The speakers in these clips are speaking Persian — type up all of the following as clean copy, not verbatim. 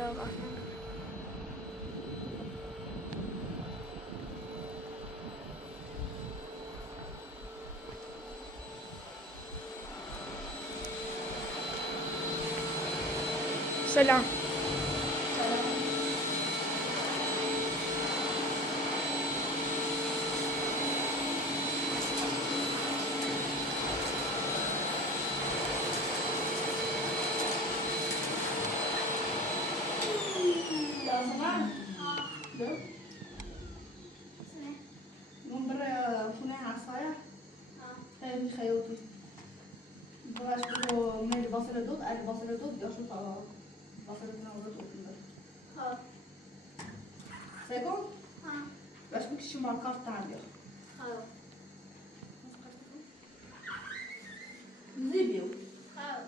Kusura bakma. Selam. خيوطي باش كنو من البصل دوت قال البصل دوت يشوط على البصل هنا ولا دوت ها سيكون ها باش بكشي مع الكارت عندي ها زيبيو ها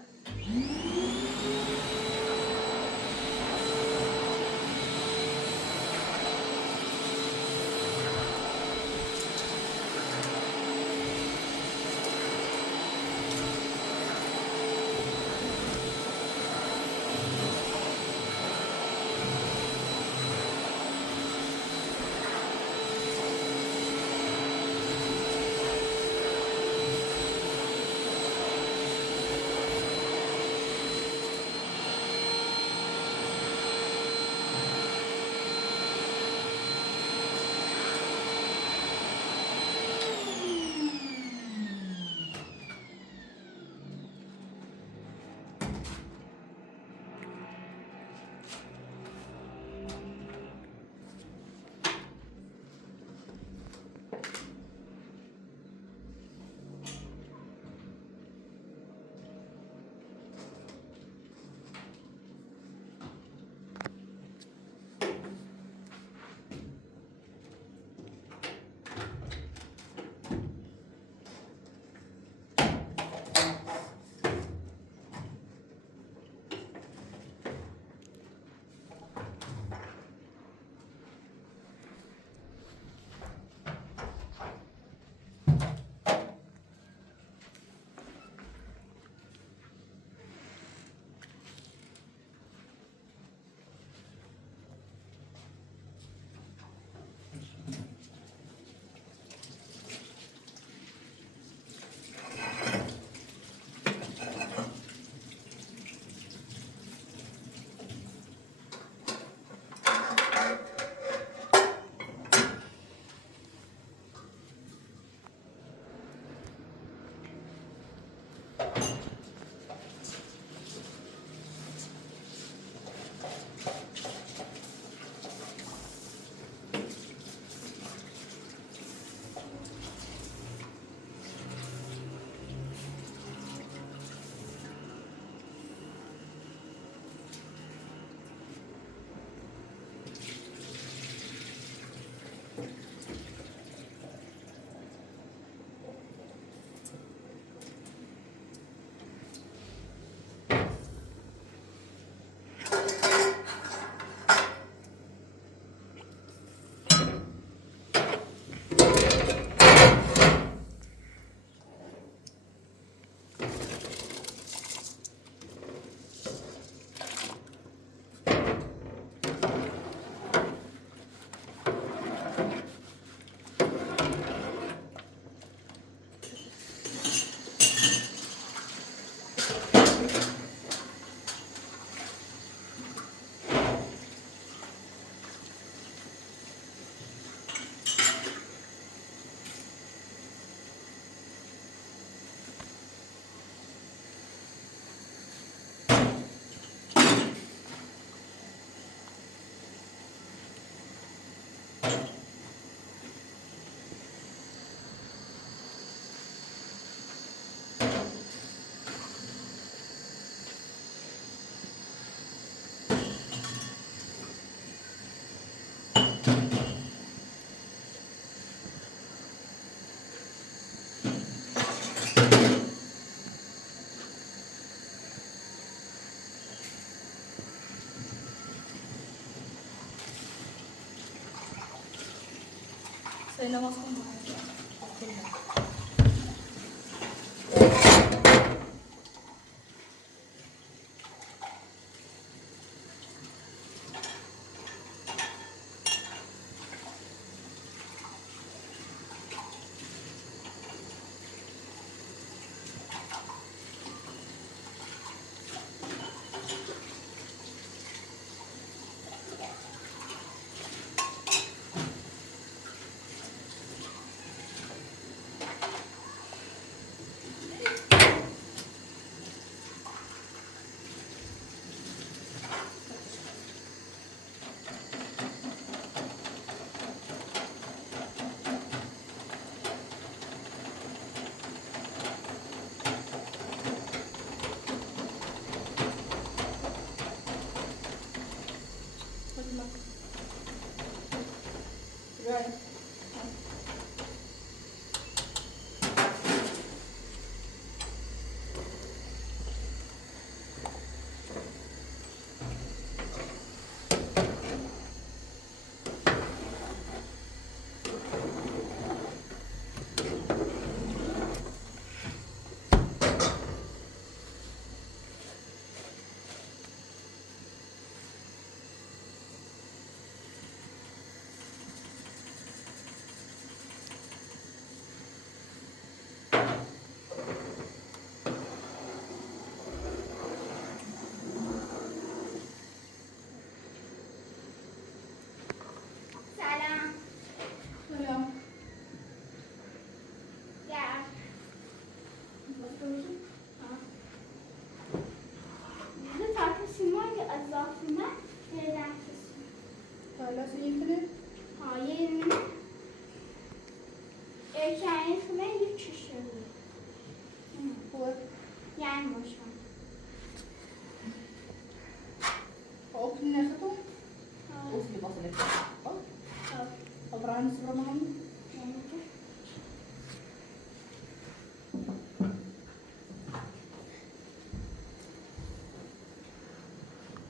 Sayılamaz mı? tamam.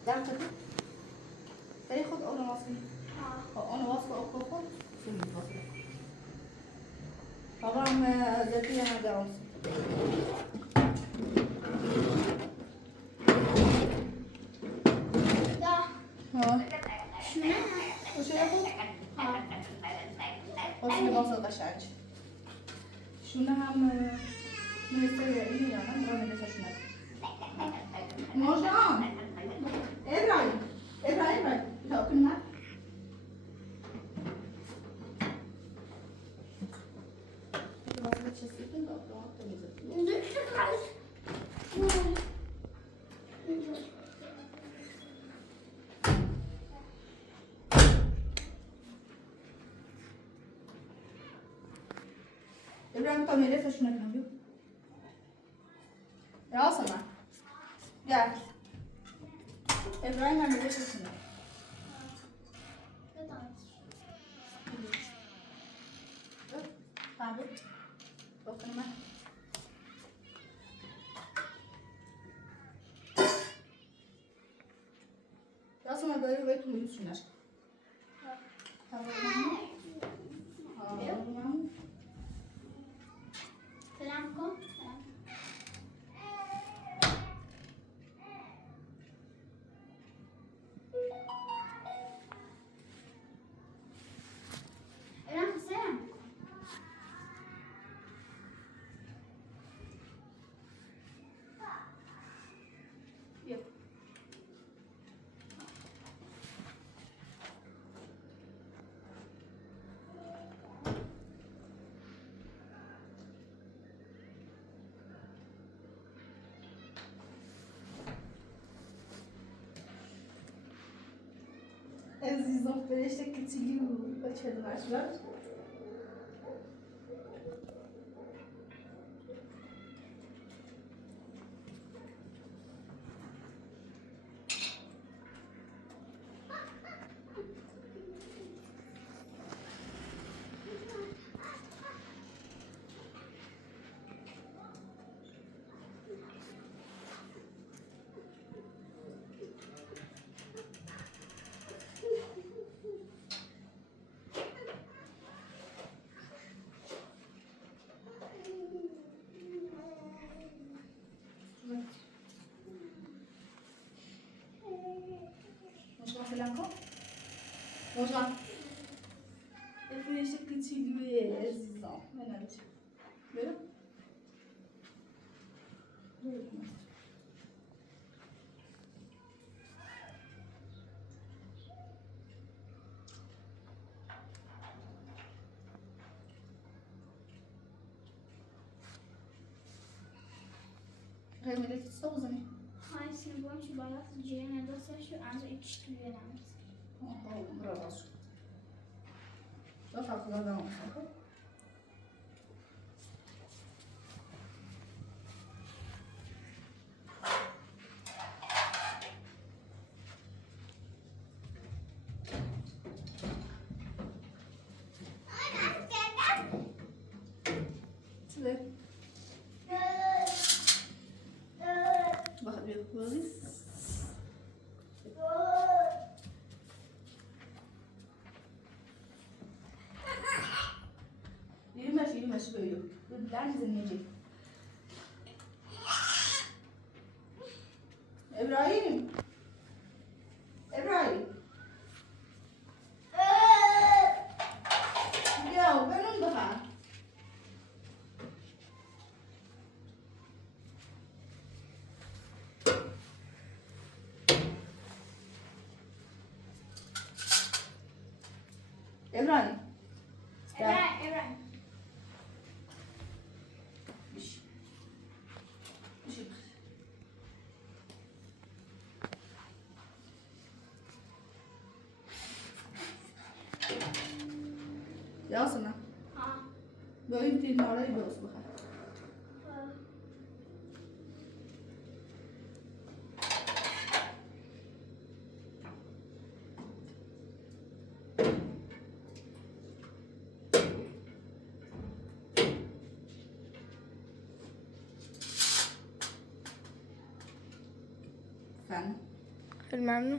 ده كده تاخد انا واصله انا واصله اخد سوري واصله طبعا ذاتيا انا ده واصله ده ها شنو؟ وش ياخد واصله واصله قشعج شو نهم من السيئين يعني مرة من الفشنات موجان ابراهيم ابراهيم لا كنا ابراهيم طب ليه فشنات نبيو يا سما يا ابراهيم عمل ليه فشنات تعبت بكره ما يا سما بقى بيت ويوسف نشا سلامكم سلام عزيزة فريشة كتير وبتشهد مع شباب Blanco? Bonjour. فريشة كتير عزيزة من عندي بلا غير ملي تستوزني هاي سنبون شبالات الجيران دوسة شو عنده يكشتري لنا برافو شوف هاكو هذا باخد بيه كويس يمشي بيه بالله نجي ابراهيم ابراهيم يا وين بها ابراهيم إبراهيم يا سما ها بقيت النهارده يبقى صباح efendim. Bilmem ne.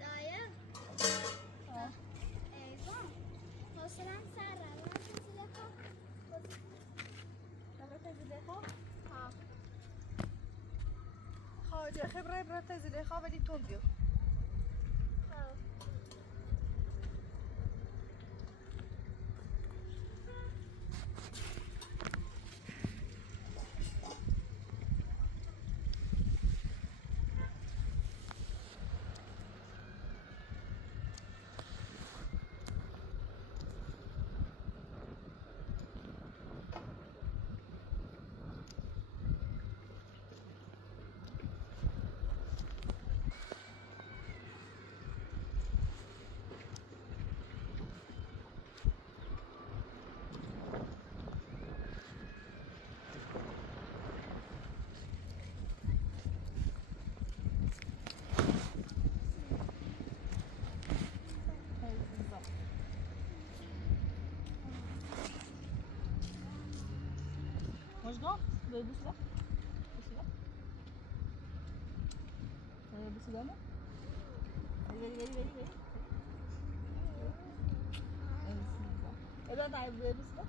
Dayı. Eyvah. مثلا سر رفتن زلیخا ها خواهد خبره برات زلیخا ولی تون بیو. مجدو ببوس ده بوس ده بوس ده ما very إذا تعب بوس ده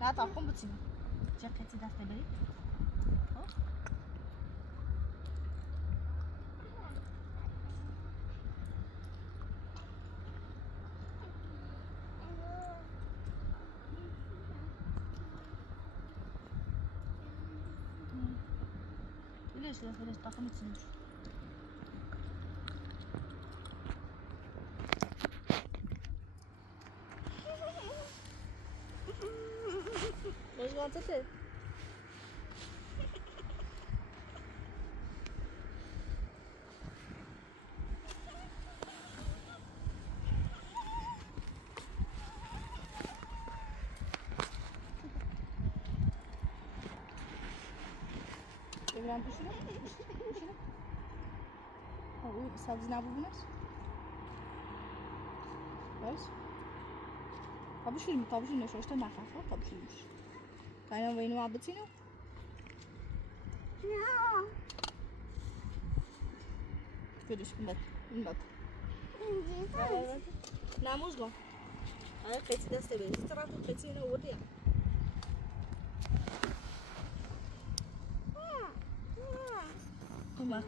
لا تعقم بتسيب جاكيتي دست بری ليش تعقم بتسيب مش غلطتي Evren düşürür. Düşürür. Sadece ne bulunur? Baş. Tabii şuymuş, tabii şuymuş. İşte mahfaflar, tabii şuymuş. Kaynan vayını muhabbetini. Görüş, bak, bak. ناموز گم. آیا قطعی دسته بری. طرف قطعی نه وردی. Bak.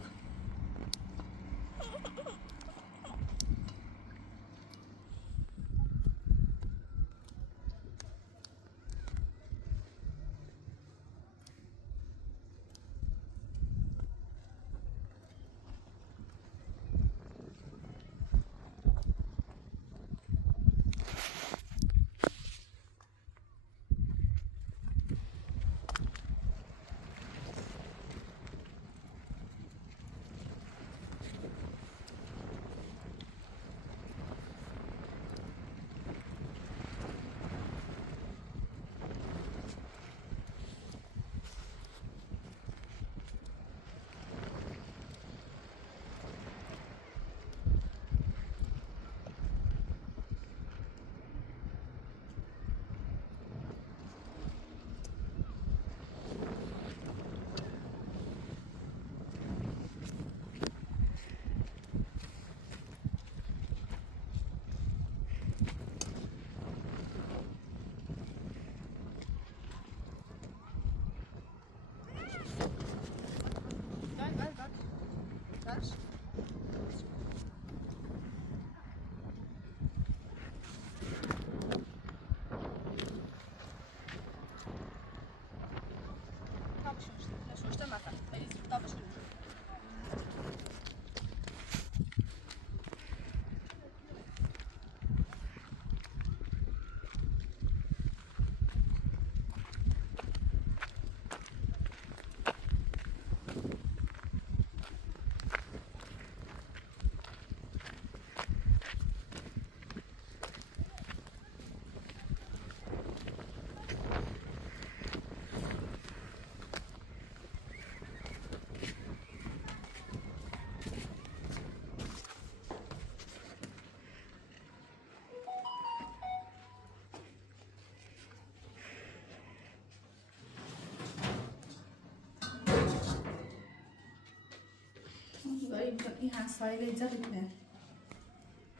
میگم این همسایه اینجا بکنه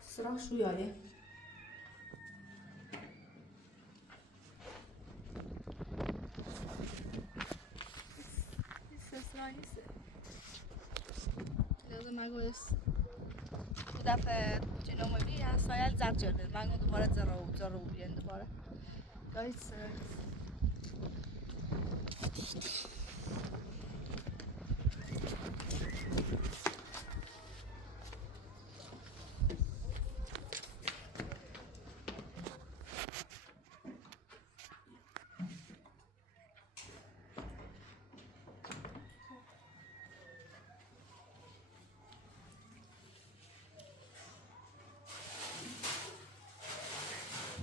سراغ شو یاره لازم اگوست دو دفعه جنوم بی همسایه زد شده من دوباره زرو بیان دوباره گایست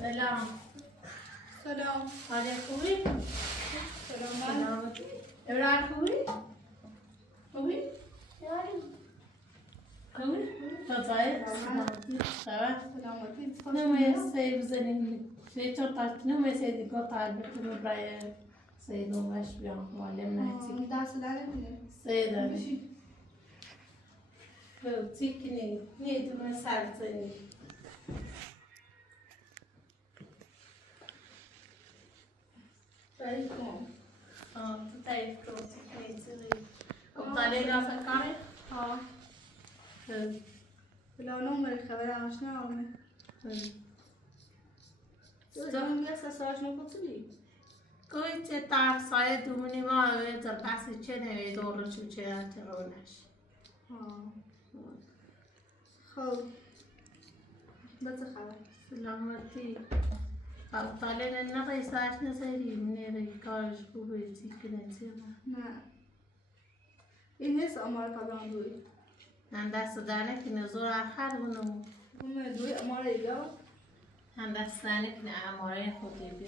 سلام. سلام حالت خوبی؟ سلام من ابراهیم خوبی؟ خوبی؟ خوبی؟ چطوری؟ سلامتی. خبر؟ سلامتی نمی‌شه سعی بزنیم. چطور تاش نمی‌شه دیگه تعریف برای سعی نمی‌ش بیام معلم نهیتی. درس داره سعی داری. چیکنی؟ نیدم سر زنی. تعریف کن تو تعریف کن چیکنی چیزی. داری راسته کاری؟ ها بلا نمره خبر آشنا آمه دارم یه سساش نکوچلی کوئی چه تاکسای دومنی ما در پاسی چه نمی دور چه چرونش. خب بس خبر سلامتی. طالع نه قیساش نسری منی کارش خوبه چی کنه چی نه این نیست امار کدام دوی هندست دانه که نزور آخر اونو اون دوی امار ایگا هندست دانه که اماره خوبی بی.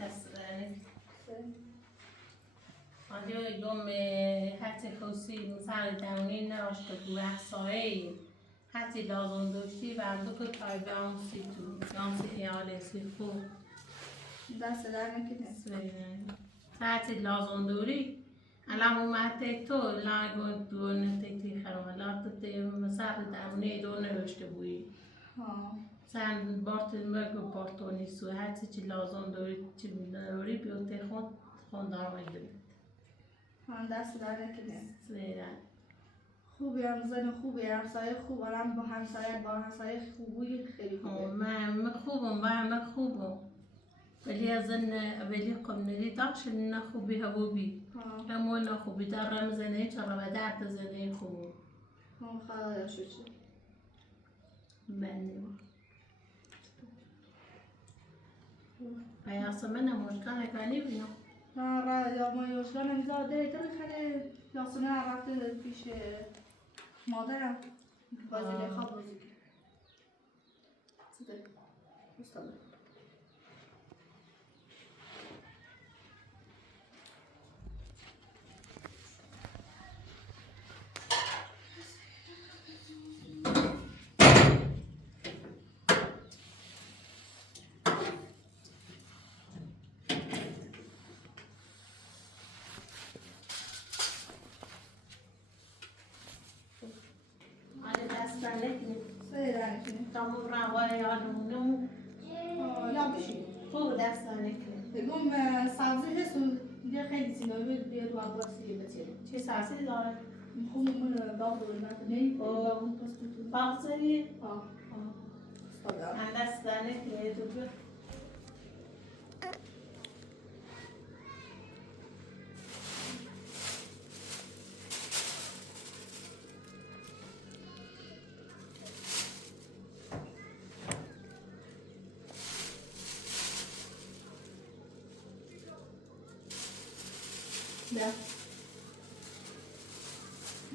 دست دانه. آنجا دوم حتی خوشی مثال دامنی نراشته بود سایه حتی لازم داشتی و اندو که تای بیانسی تو بیانسی ایاله سی خوب. دست در نکنه حتی لازم داری الان اومده تو لاگون تو نتیجه خراب لات تی مثال دامنی دو نراشته بودی. سن بارتون مگه بارتونی سو حتی چی لازم داری چی نداری بیوتی خون دارمیده. دست در نکنه سویران. خوبی هم زن خوبی همسایه خوب آرام با همسایه خوبی خیلی خوبه من خوبم من خوبم ولی از ولی کم ندی تاش نه خوبی هوبی همون نه خوبی در رمزنه چرا و درد زنه خوب خدا شوچه من پیاس من مشکل کنی بینم را یا ما یوشگان نمیزاده خیلی یاسونه رفته پیش مادرم بازی خواب بازی چطور؟ مستقل سیرانه کنی تامو روای یادمونم یا بشی خوب دستانه کنی بگم سبزی هست و یه خیلی سینوی بیاد و عباسی بچه چه ساسی داره؟ خوب من باق دور نکنی باق پس تو باقصری؟ استاد دستانه کنی تو بیا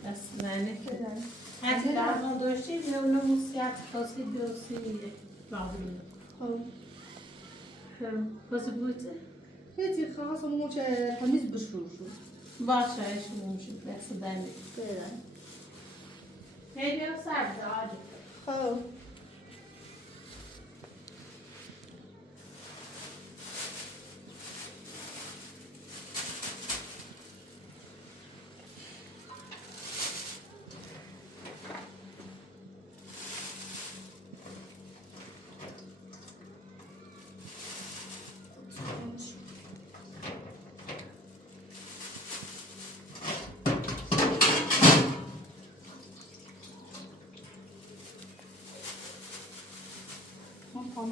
بس نه که هرچی لازم داشتی بیا اونو موسیقی خاصی بیاسی باقی خاصی بوده هیچی خواستم موچه هنوز بشور شد باشه ایشون میشه بس دنی خیلی هم سبز عادی خب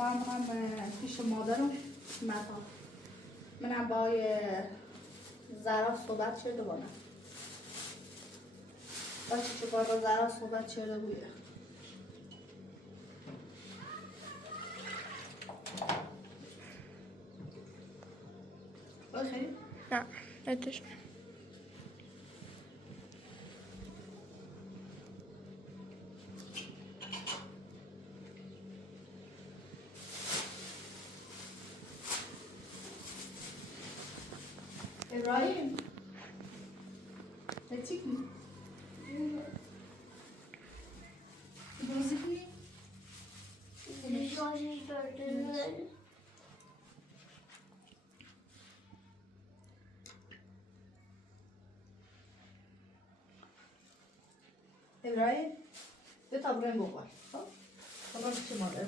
من میرم پیش مادرم متا منم با زارا صحبت کرده بودم باشه چه با زارا صحبت کرده بوده باشه نه اتش ابراهیم چی کنی؟ بازی کنی؟ ابراهیم یه تابلوین بخور خب؟ خب چه مادر؟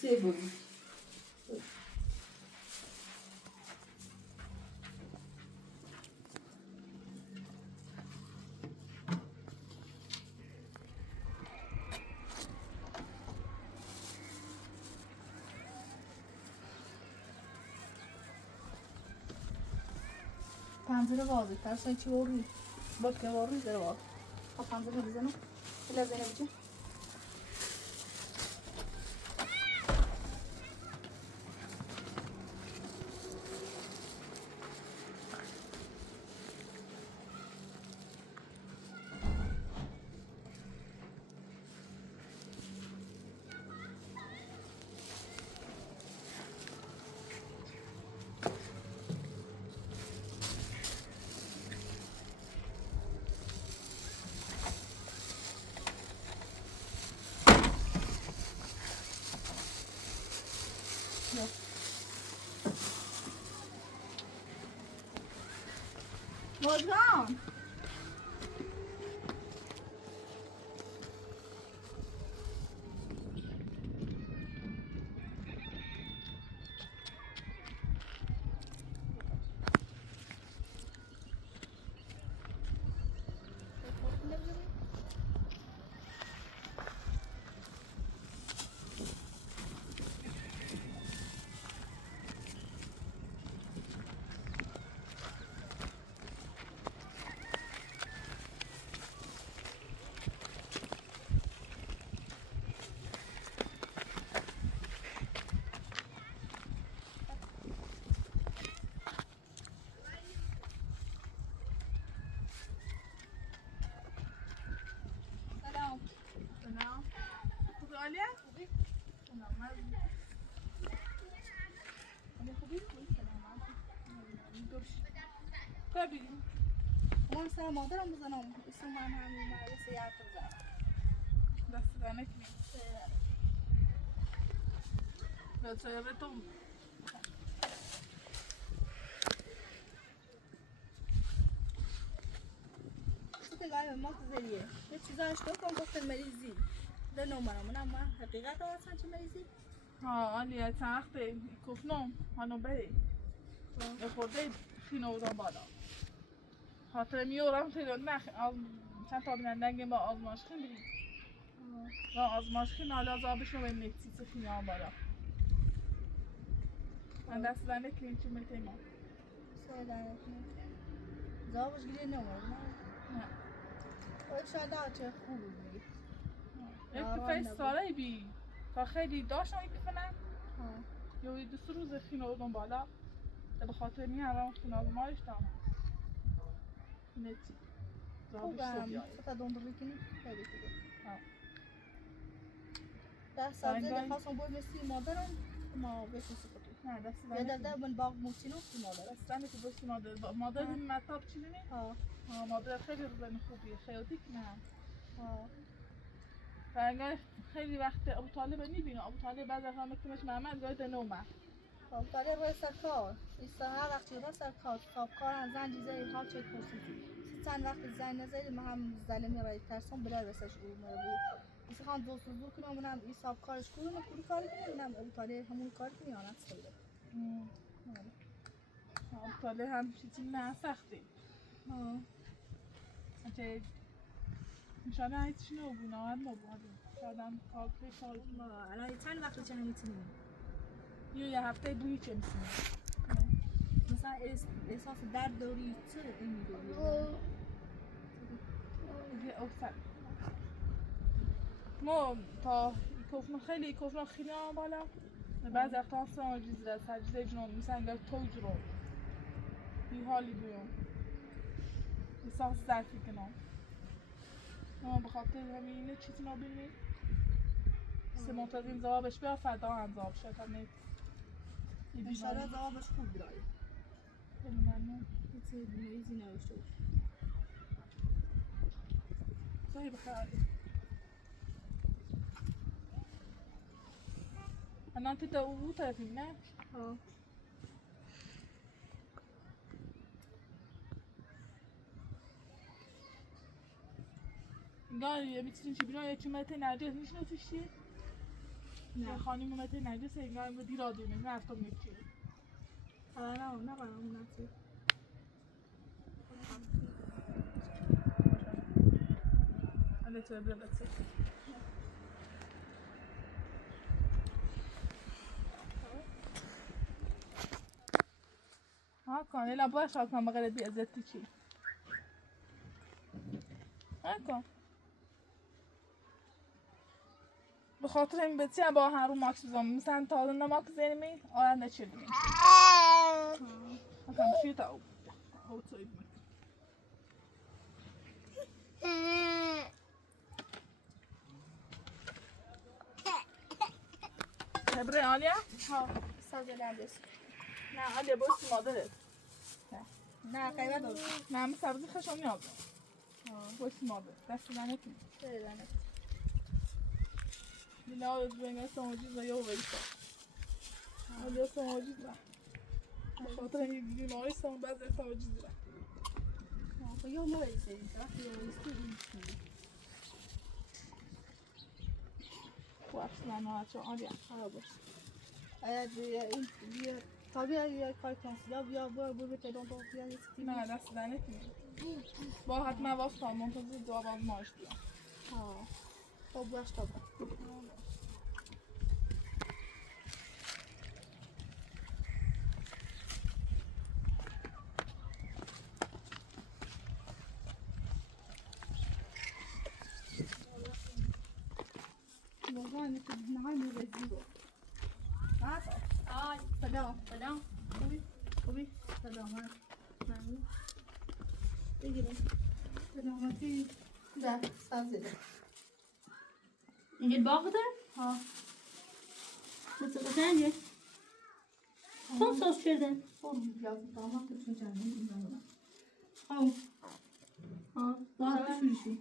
سی بودی پنجره بازه ترسای چی باری؟ باید که باری داره بار خب پنجره بزنم بلا زینب جون بازگان ببین من سر مادرم بزنم اسم من همین مدرسه یاد بزنم دست زنک نیست بچه به تو تو گاهی ما زریه یه چیزاش کن گفتن مریضی ده نمره منم ما حقیقت هستن چه مریضی ها آنیا تخت کفنم هنو بری یه خورده خینا بودم بالا خاطر میورم توی نخ چند تا بینندگی با آزماش خیلی بریم با آزماش خیلی حالا از آبش رو به مکسیس خینا بالا من دست زنه که این چون میتیم ما سه زابش گیری نمره نه باید شاید چه خوب بگی یک کفه ساله بی تا خیلی داشتم یک کفه نه یا دو سه روز خینا بودم بالا به خاطر میارم خینا آزمایش دام نتی خوبم تا دندون کنی خیلی خوبه. در سبزه خواستم باید مثل مادرم ما بکسی کتو. نه دست یا در من باغ موچینو که مادر. دستم که باشی مادر مطاب چی نمی؟ مادر خیلی روزن خوبیه خیاطیک نه. و انگار خیلی وقت ابو طالب میبینه ابو طالب بعضی وقتا میکنش محمد گاهی نومه. ابو طالب روی سرکار. ایسا هر وقتی روی سرکار صاحب کار زن چیزایی حال چه پرسیدی. چند وقت زن نزدی ما هم ظالمی رای ترسم بلای واسش رو مربوط. ایسا خان دوست کنم منم این صاحب کارش کنم کلی کار کنم منم ابو طالب همون کار کنی آن است بوده. ابو طالب هم چیزی نه سختی. چه نشانه هیچ نبود نه نبود. شادم کار ما الان چند وقت چه نمیتونیم. یه هفته دوی چه می‌سیم. مثلا احساس درد داری چه می‌دونی؟ دیگه افتاد. ما تا کفن خیلی هم بالا. بعضی وقتا ساجیز را ساجیز جنون مثلا انگار توج رو. بی حالی بیام. احساس ضعفی کنم. ما بخاطر همین چیزی نبینیم. سه منتظر جوابش بیاد فردا هم جواب شد همین. ان شاء الله جوابش خوب بیاد. خیلی ممنون. هیچ چیزی نوشته. خیلی بخیر. الان تو اون طرفی نه؟ انگار میتونی چی بیرون یکی مته نرجس میشناسیش چی؟ نه خانم مته نرجس انگار ما دیر آدونه نه افتام یکی نه برام نفسی حالا تو بیا بچه ها کن الا باش ها کن بغیر بی ازتی چی ها کن به خاطر این بچه با هر رو ماکس بزنم مثلا تا اون ماکس زنمی آیا نچیدیم ها کن شوی تا او توی بمک تبره آلیا؟ ها سازه نرجس نه آلیا باید مادرت نه قیمت دارم نه همه سبزی خشم نیاز باید مادر دست زنه کنی دینا از بینه سماجی زا یا ویسا آلیا سماجی زا خاطر این بیماری سم بعد سماجی زا خب یا نویسه وقتی نویستی خوب اصلا نه چون آلیا خراب باش این بیا طبیعی یا کار کنسی یا بیا برو تلون با بیا نه دست زنه کنی با حتما واسه منتظر جواب آزمایش بیام خب باش تا واقعا نهایی رزیگو سلام خوبی سلامت ممنون بگیرم سلامتی ده سبزی ده اینجا باخته؟ ها مثل قطنجه؟ خون ساس کردن خب لازم داماد کتون جمعی این نمونم باید بشوریشی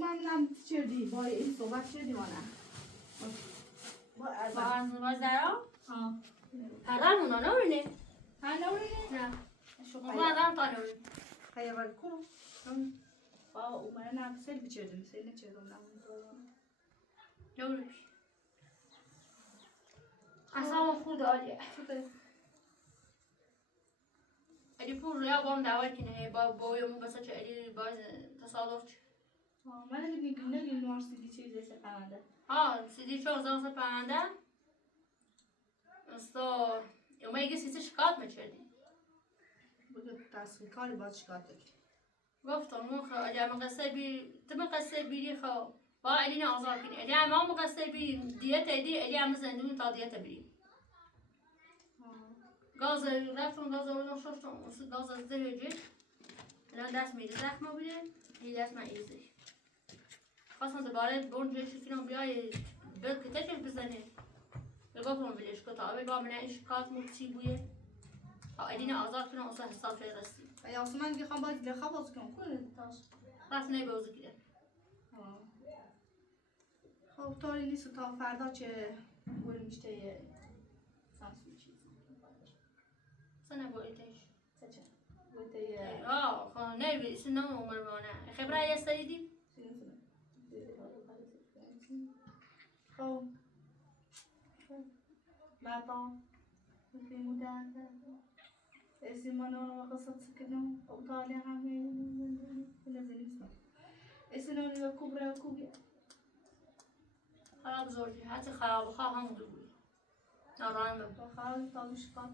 من چردی با این صحبت چردی مانم با ازدواج درام؟ پدرم اونا نورینه؟ نورینه؟ نه اون پدرم تا نورینه خیلی باید کنم اومده نم سلفی چردم سلفی چردم نورینش اصلا خود عالیه اگه پول رویا با هم دعوت کنه با بایمون بسا چه اگه باز تصادف چه من نگیم نوار سیدی چیزی سه پرنده سیدی چه ازام پرنده استا اومه اگه سیسی شکایت میچردی بگه تصویر کاری باید شکایت بگی گفتم اون خواهد اگه همه قصه بیر تم قصه بیری خواهد با ایلین آزار کنی اگه همه قصه بیر دیت ایدی اگه همه زندون تا دیت بریم گاز رفتم گاز آوردم ششتم گاز از ده جی الان دست میگه زخمه بوده این دست من ایزش خواستم دوباره بون جوشی کنم بیای بل کتشش بزنه بگفتم بلش کتا بگم نه ایش کات مرچی بوده ایدین آزاد کنم اصلا حساب فرستی یا اصلا من دیگه خواهم باید لخا بازی کنم کنه تاش راست نبازه کنه خب طوری نیست تا فردا چه بوری میشته یه سانسوی چیز سنه بایدش چه بوده یه خب نبی سنم عمر بانه خبره یه سریدی خب بعدا في مدان اسم منو قصة سكنهم أو طالع همين نزل اسمه اسنون الكبرى وكبرى خراب زوجي حتى خراب خواهم دبوي نرام خال طابش قط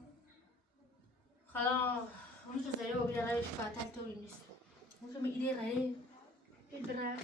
خلاص مش زي ما بيقول لك فاتن تقول الناس مش ما إيدي غير إدرا